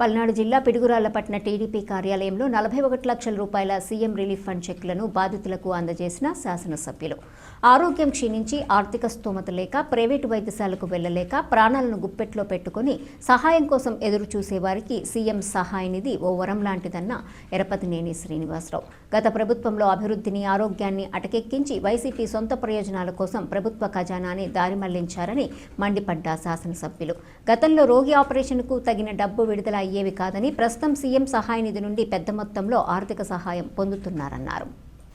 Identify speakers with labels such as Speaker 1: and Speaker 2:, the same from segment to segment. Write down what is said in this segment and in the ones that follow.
Speaker 1: పల్నాడు జిల్లా పిడుగురాళ్ళపట్న టీడీపీ కార్యాలయంలో నలభై ఒకటి లక్షల రూపాయల సీఎం రిలీఫ్ ఫండ్ చెక్కులను బాధితులకు అందజేసిన శాసనసభ్యులు. ఆరోగ్యం క్షీణించి ఆర్థిక స్తోమత లేక ప్రైవేటు వైద్యశాలకు వెళ్ళలేక ప్రాణాలను గుప్పెట్లో పెట్టుకుని సహాయం కోసం ఎదురు చూసే వారికి సీఎం సహాయ నిధి ఓ వరం లాంటిదన్న ఎరపతినేని శ్రీనివాసరావు. గత ప్రభుత్వంలో అభివృద్ధిని ఆరోగ్యాన్ని అటకెక్కించి వైసీపీ సొంత ప్రయోజనాల కోసం ప్రభుత్వ ఖజానాని దారి మళ్ళించారని మండిపడ్డ శాసనసభ్యులు. గతంలో రోగి ఆపరేషన్కు తగిన డబ్బు విడుదల అయ్యేవి కాదని ప్రస్తుతం సీఎం సహాయ నిధి నుండి పెద్ద మొత్తంలో ఆర్థిక సహాయం పొందుతున్నారన్నారు.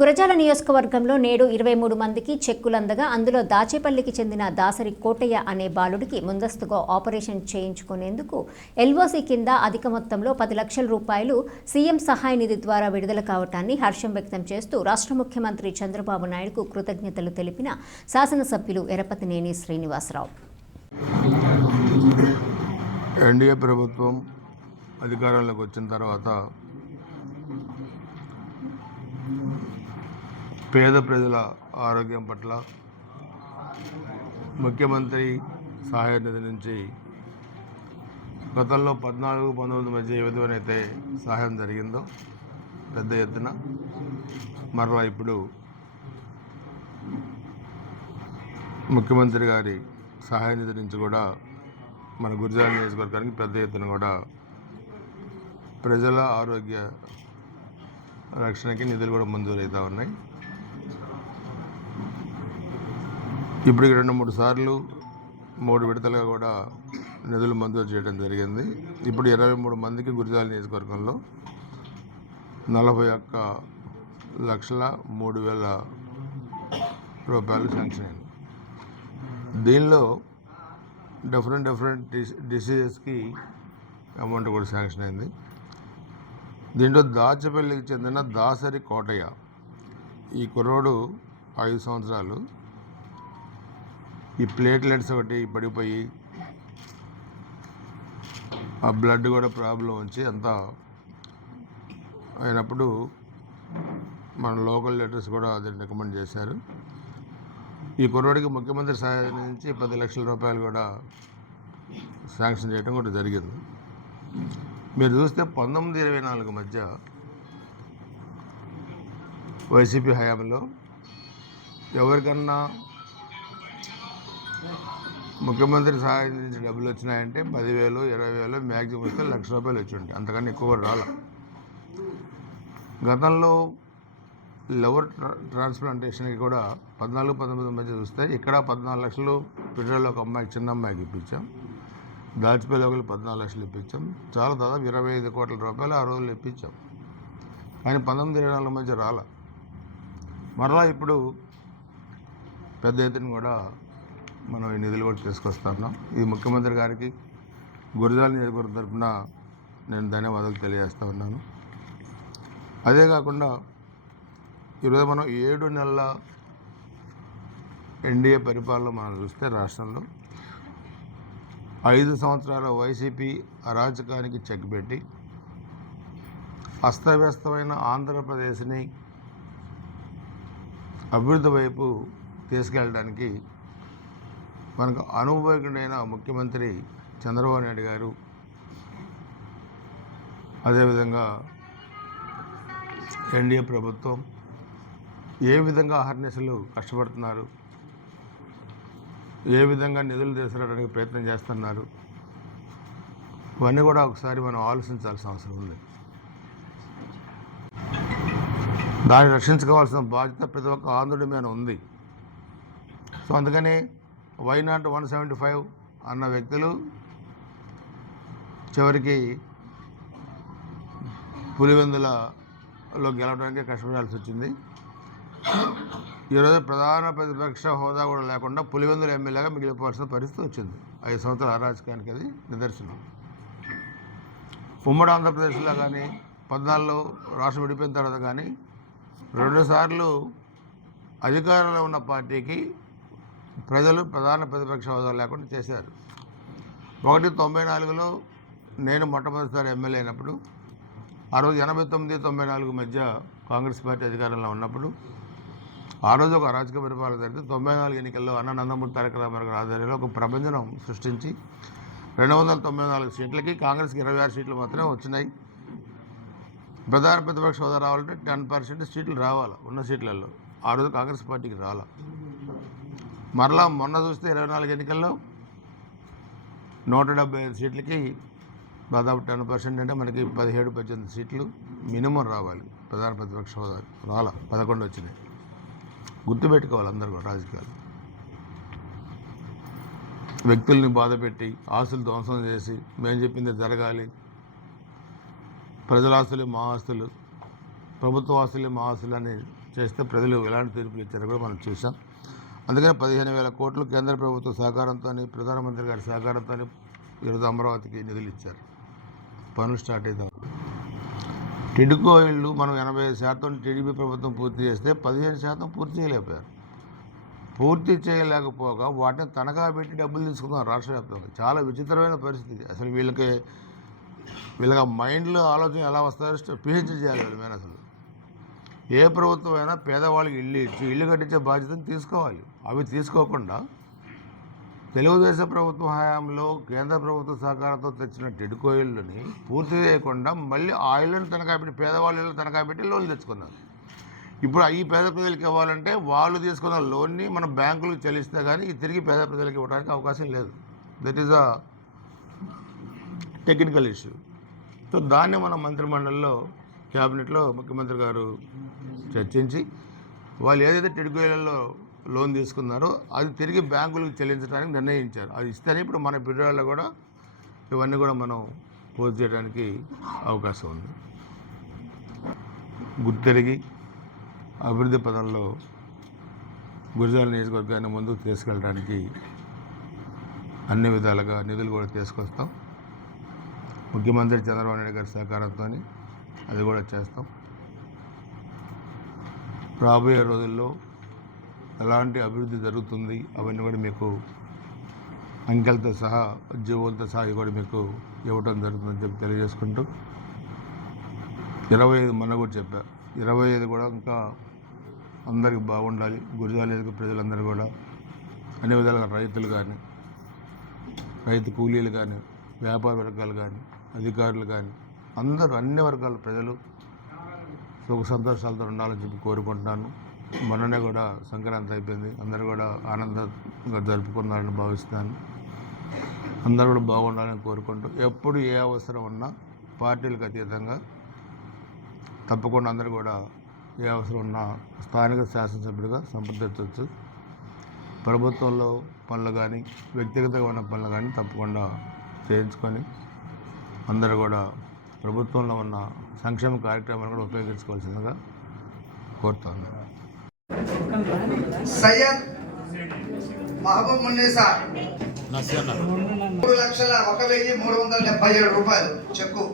Speaker 1: గురజాల నియోజకవర్గంలో నేడు ఇరవై మూడు మందికి చెక్కులందగా అందులో దాచేపల్లికి చెందిన దాసరి కోటయ్య అనే బాలుడికి ముందస్తుగా ఆపరేషన్ చేయించుకునేందుకు ఎల్ఓసి కింద అధిక మొత్తంలో పది లక్షల రూపాయలు సీఎం సహాయ నిధి ద్వారా విడుదల కావటాన్ని హర్షం వ్యక్తం చేస్తూ రాష్ట్ర ముఖ్యమంత్రి చంద్రబాబు నాయుడుకు కృతజ్ఞతలు తెలిపిన శాసనసభ్యులు ఎరపతినేని శ్రీనివాసరావు.
Speaker 2: ఎన్డీఏ ప్రభుత్వం అధికారంలోకి వచ్చిన తర్వాత పేద ప్రజల ఆరోగ్యం పట్ల ముఖ్యమంత్రి సహాయ నిధి నుంచి గతంలో పద్నాలుగు పంతొమ్మిది మధ్య ఏ విధమైనైతే సహాయం జరిగిందో పెద్ద ఎత్తున మరలా ఇప్పుడు ముఖ్యమంత్రి గారి సహాయ నిధి నుంచి కూడా మన గురిజాల నియోజకవర్గానికి పెద్ద ఎత్తున కూడా ప్రజల ఆరోగ్య రక్షణకి నిధులు కూడా మంజూరవుతూ ఉన్నాయి. ఇప్పటికి రెండు మూడు సార్లు మూడు విడతలుగా కూడా నిధులు మంజూరు చేయడం జరిగింది. ఇప్పుడు ఇరవై మూడు మందికి గురిజాల నియోజకవర్గంలో నలభై ఒక్క లక్షల మూడు వేల రూపాయలు శాంక్షన్ అయింది. దీనిలో డిఫరెంట్ డిఫరెంట్ డిసీజెస్కి అమౌంట్ కూడా శాంక్షన్ అయింది. దీంట్లో దాచపల్లికి చెందిన దాసరి కోటయ్య. ఈ కుర్రోడు ఐదు సంవత్సరాలు. ఈ ప్లేట్లెట్స్ ఒకటి పడిపోయి ఆ బ్లడ్ కూడా ప్రాబ్లం వచ్చి అంతా అయినప్పుడు మన లోకల్ లెటర్స్ కూడా అది రికమెండ్ చేశారు. ఈ కుర్రోడికి ముఖ్యమంత్రి సహాయం నుంచి పది లక్షల రూపాయలు కూడా శాంక్షన్ చేయడం కూడా జరిగింది. మీరు చూస్తే పంతొమ్మిది ఇరవై నాలుగు మధ్య వైసీపీ హయాంలో ఎవరికన్నా ముఖ్యమంత్రి సహాయం నుంచి డబ్బులు వచ్చినాయంటే పదివేలు ఇరవై వేలు మ్యాక్సిమం వస్తే లక్ష రూపాయలు వచ్చి ఉంటాయి. అంతకన్నా ఎక్కువ రాల. గతంలో లవర్ ట్రా ట్రాన్స్ప్లాంటేషన్కి కూడా పద్నాలుగు పంతొమ్మిది మధ్య చూస్తే ఇక్కడ పద్నాలుగు లక్షలు పిల్లలు ఒక అమ్మాయికి చిన్న అమ్మాయికి ఇప్పించాం. దాచిపోయి ఒకరు పద్నాలుగు లక్షలు ఇప్పించాం. చాలా దాదాపు ఇరవై ఐదు కోట్ల రూపాయలు ఆ రోజులు ఇప్పించాం. కానీ పంతొమ్మిది ఇరవై నాలుగు మధ్య రాల. మరలా ఇప్పుడు పెద్ద ఎత్తున కూడా మనం ఈ నిధులు కూడా తీసుకొస్తున్నాం ఇది ముఖ్యమంత్రి గారికి గురజాల నియోజకవర్గం తరఫున నేను ధన్యవాదాలు తెలియజేస్తూ ఉన్నాను. అదే కాకుండా ఈరోజు మనం ఏడు నెలల ఎన్డీఏ పరిపాలన మనం చూస్తే రాష్ట్రంలో ఐదు సంవత్సరాల వైసీపీ అరాచకానికి చెక్ పెట్టి అస్తవ్యస్తమైన ఆంధ్రప్రదేశ్ని అభివృద్ధి వైపు తీసుకెళ్ళడానికి మనకు అనుభవజ్ఞుడైన ముఖ్యమంత్రి చంద్రబాబు నాయుడు గారు అదేవిధంగా ఎన్డీఏ ప్రభుత్వం ఏ విధంగా అహర్నిశలు కష్టపడుతున్నారు ఏ విధంగా నిధులు తీసుకురావడానికి ప్రయత్నం చేస్తున్నారు? ఇవన్నీ కూడా ఒకసారి మనం ఆలోచించాల్సిన అవసరం ఉంది. దాన్ని రక్షించుకోవాల్సిన బాధ్యత ప్రతి ఒక్క ఆంధ్రుడి మీద ఉంది. సో అందుకని why not one seventy five అన్న వ్యక్తులు చివరికి పులివెందులలో గెలవడానికి కష్టపడాల్సి వచ్చింది. ఈరోజు ప్రధాన ప్రతిపక్ష హోదా కూడా లేకుండా పులివెందుల ఎమ్మెల్యేగా మిగిలిపోవాల్సిన పరిస్థితి వచ్చింది. ఐదు సంవత్సరాల అరాజకానికి అది నిదర్శనం. ఉమ్మడి ఆంధ్రప్రదేశ్లో కానీ పద్నాలుగులో రాష్ట్రం విడిపోయిన తర్వాత కానీ రెండుసార్లు అధికారంలో ఉన్న పార్టీకి ప్రజలు ప్రధాన ప్రతిపక్ష హోదా లేకుండా చేశారు. ఒకటి తొంభై నాలుగులో నేను మొట్టమొదటిసారి ఎమ్మెల్యే అయినప్పుడు ఆ రోజు ఎనభై తొమ్మిది తొంభై నాలుగు మధ్య కాంగ్రెస్ పార్టీ అధికారంలో ఉన్నప్పుడు ఆ రోజు ఒక అరాజక పరిపాలన జరిగితే తొంభై నాలుగు ఎన్నికల్లో అన్న నందమూరి తారక రామారావు ఆధ్వర్యంలో ఒక ప్రభంజనం సృష్టించి రెండు వందల తొంభై నాలుగు సీట్లకి కాంగ్రెస్కి ఇరవై ఆరు సీట్లు మాత్రమే వచ్చినాయి. ప్రధాన ప్రతిపక్ష హోదా రావాలంటే టెన్ పర్సెంట్ సీట్లు రావాలి ఉన్న సీట్లలో. ఆ రోజు కాంగ్రెస్ పార్టీకి రాల. మరలా మొన్న చూస్తే ఇరవై నాలుగు ఎన్నికల్లో నూట డెబ్బై ఐదు సీట్లకి దాదాపు టెన్ పర్సెంట్ అంటే మనకి పదిహేడు పద్దెనిమిది సీట్లు మినిమం రావాలి. ప్రధాన ప్రతిపక్ష హోదా రాల. పదకొండు వచ్చినాయి. గుర్తుపెట్టుకోవాలి అందరూ కూడా రాజకీయాలు వ్యక్తుల్ని బాధపెట్టి ఆస్తులు ధ్వంసం చేసి మేము చెప్పింది జరగాలి. ప్రజల ఆస్తులు మా ఆస్తులు. ప్రభుత్వ ఆస్తులు మా ఆస్తులు అని చేస్తే ప్రజలు ఎలాంటి తీర్పులు ఇచ్చారో కూడా మనం చూసాం అందుకని పదిహేను వేల కోట్లు కేంద్ర ప్రభుత్వ సహకారంతో ప్రధానమంత్రి గారి సహకారంతో ఈరోజు అమరావతికి నిధులు ఇచ్చారు. పనులు స్టార్ట్ అవుతాం టిడ్కో ఇళ్ళు మనం ఎనభై శాతం టీడీపీ ప్రభుత్వం పూర్తి చేస్తే పదిహేను శాతం పూర్తి చేయలేకపోయారు. పూర్తి చేయలేకపోగా వాటిని తనఖా పెట్టి డబ్బులు తీసుకుందాం రాష్ట్ర వ్యాప్తంగా. చాలా విచిత్రమైన పరిస్థితి. అసలు వీళ్ళకి వీళ్ళకి మైండ్లో ఆలోచన ఎలా వస్తారో పిహెచ్డి చేయాలి వీళ్ళ మీద అసలు. ఏ ప్రభుత్వం అయినా పేదవాళ్ళకి ఇల్లు ఇచ్చి ఇల్లు కట్టించే బాధ్యతను తీసుకోవాలి. అవి తీసుకోకుండా తెలుగుదేశం ప్రభుత్వ హయాంలో కేంద్ర ప్రభుత్వ సహకారంతో తెచ్చిన టెడ్కో ఇళ్ళని పూర్తి చేయకుండా మళ్ళీ ఆ ఇళ్ళని తనఖా పెట్టి పేదవాళ్ళ ఇళ్ళు తనఖా పెట్టి లోన్లు తెచ్చుకున్నారు. ఇప్పుడు ఈ పేద ప్రజలకు ఇవ్వాలంటే వాళ్ళు తీసుకున్న లోన్ని మన బ్యాంకులకు చెల్లిస్తే కానీ ఇది తిరిగి పేద ప్రజలకు ఇవ్వడానికి అవకాశం లేదు. That is a technical issue so దాన్ని మన మంత్రిమండలిలో క్యాబినెట్లో ముఖ్యమంత్రి గారు చర్చించి వాళ్ళు ఏదైతే టిడ్కోయిలలో లోన్ తీసుకున్నారో అది తిరిగి బ్యాంకులకు చెల్లించడానికి నిర్ణయించారు. అది ఇస్తేనే ఇప్పుడు మన బిడ్డలలో కూడా ఇవన్నీ కూడా మనం పూర్తి చేయడానికి అవకాశం ఉంది. గుర్తెరిగి అభివృద్ధి పదంలో గురిజాల నియోజకవర్గాన్ని ముందుకు తీసుకెళ్ళడానికి అన్ని విధాలుగా నిధులు కూడా తీసుకొస్తాం. ముఖ్యమంత్రి చంద్రబాబు నాయుడు గారి సహకారంతో అది కూడా చేస్తాం. రాబోయే రోజుల్లో ఎలాంటి అభివృద్ధి జరుగుతుంది అవన్నీ కూడా మీకు అంకెలతో సహా జీవులతో సహా కూడా మీకు ఇవ్వటం జరుగుతుందని చెప్పి తెలియజేసుకుంటూ ఇరవై ఐదు మొన్న కూడా చెప్పా. ఇరవై ఐదు కూడా ఇంకా అందరికి బాగుండాలి. గురిజాలేదు ప్రజలందరూ కూడా అన్ని విధాలుగా రైతులు కానీ రైతు కూలీలు కానీ వ్యాపార వర్గాలు కానీ అధికారులు కానీ అందరూ అన్ని వర్గాల ప్రజలు సుఖ సంతోషాలతో ఉండాలని చెప్పి కోరుకుంటున్నాను. మొన్ననే కూడా సంక్రాంతి అయిపోయింది. అందరూ కూడా ఆనందంగా జరుపుకున్నారని భావిస్తున్నాను. అందరూ కూడా బాగుండాలని కోరుకుంటూ ఎప్పుడు ఏ అవసరం ఉన్నా పార్టీలకు అతీతంగా తప్పకుండా అందరూ కూడా ఏ అవసరం ఉన్నా స్థానిక శాసనసభ్యుడిగా సంప్రదించవచ్చు. ప్రభుత్వంలో పనులు కానీ వ్యక్తిగతంగా ఉన్న పనులు కానీ తప్పకుండా చేయించుకొని అందరూ కూడా ప్రభుత్వంలో ఉన్న సంక్షేమ కార్యక్రమాలను కూడా ఉపయోగించుకోవాల్సిందిగా కోరుతాను.
Speaker 3: సయ్యద్ మహబూబ్ మున్నేసా మూడు లక్షల ఒక వెయ్యి మూడు వందల డెబ్బై ఏడు రూపాయలు చెక్కు.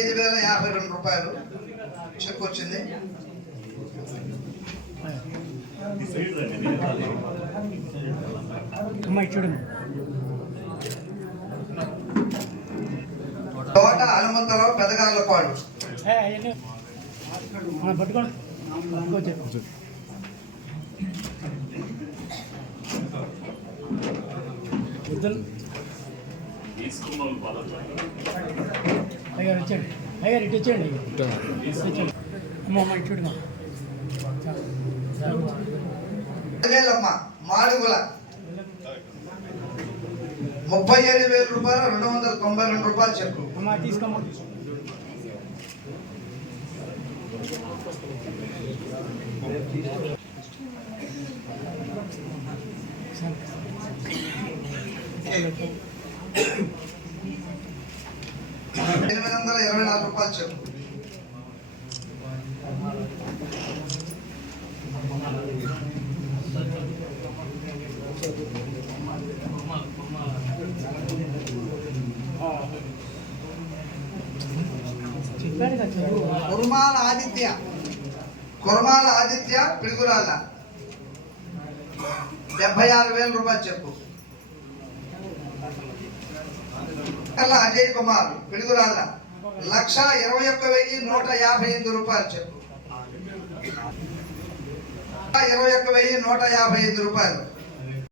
Speaker 3: ఐదు వేల యాభై రెండు రూపాయలు చెక్ వచ్చింది. తోట హనుమంతరావు
Speaker 4: పట్టుకోవచ్చు. ఇద్దరు అయ్యారు వచ్చాడు అయ్యారు ఇటు వచ్చేయండి. వచ్చేయండి. అమ్మ అమ్మ ఇటు
Speaker 3: వేలమ్మ మాడుగుల. ముప్పై ఏడు వేల రూపాయలు రెండు వందల తొంభై రెండు రూపాయలు
Speaker 4: తీసుకోమ్మా.
Speaker 3: ఎనిమిది వందల ఇరవై నాలుగు రూపాయలు చెక్కు
Speaker 4: చెప్పాడు కదా చదువు
Speaker 3: కుర్మాల ఆదిత్య. కురమాల ఆదిత్య పిడుగురాల డెబ్బై ఆరు వేల రూపాయలు చెప్పు. అలా అజయ్ కుమార్ పిడుగురాల లక్ష ఇరవై ఒక్క వెయ్యి నూట యాభై ఎనిమిది రూపాయలు చెప్పు. ఇరవై ఒక్క వెయ్యి నూట యాభై ఎనిమిది రూపాయలు.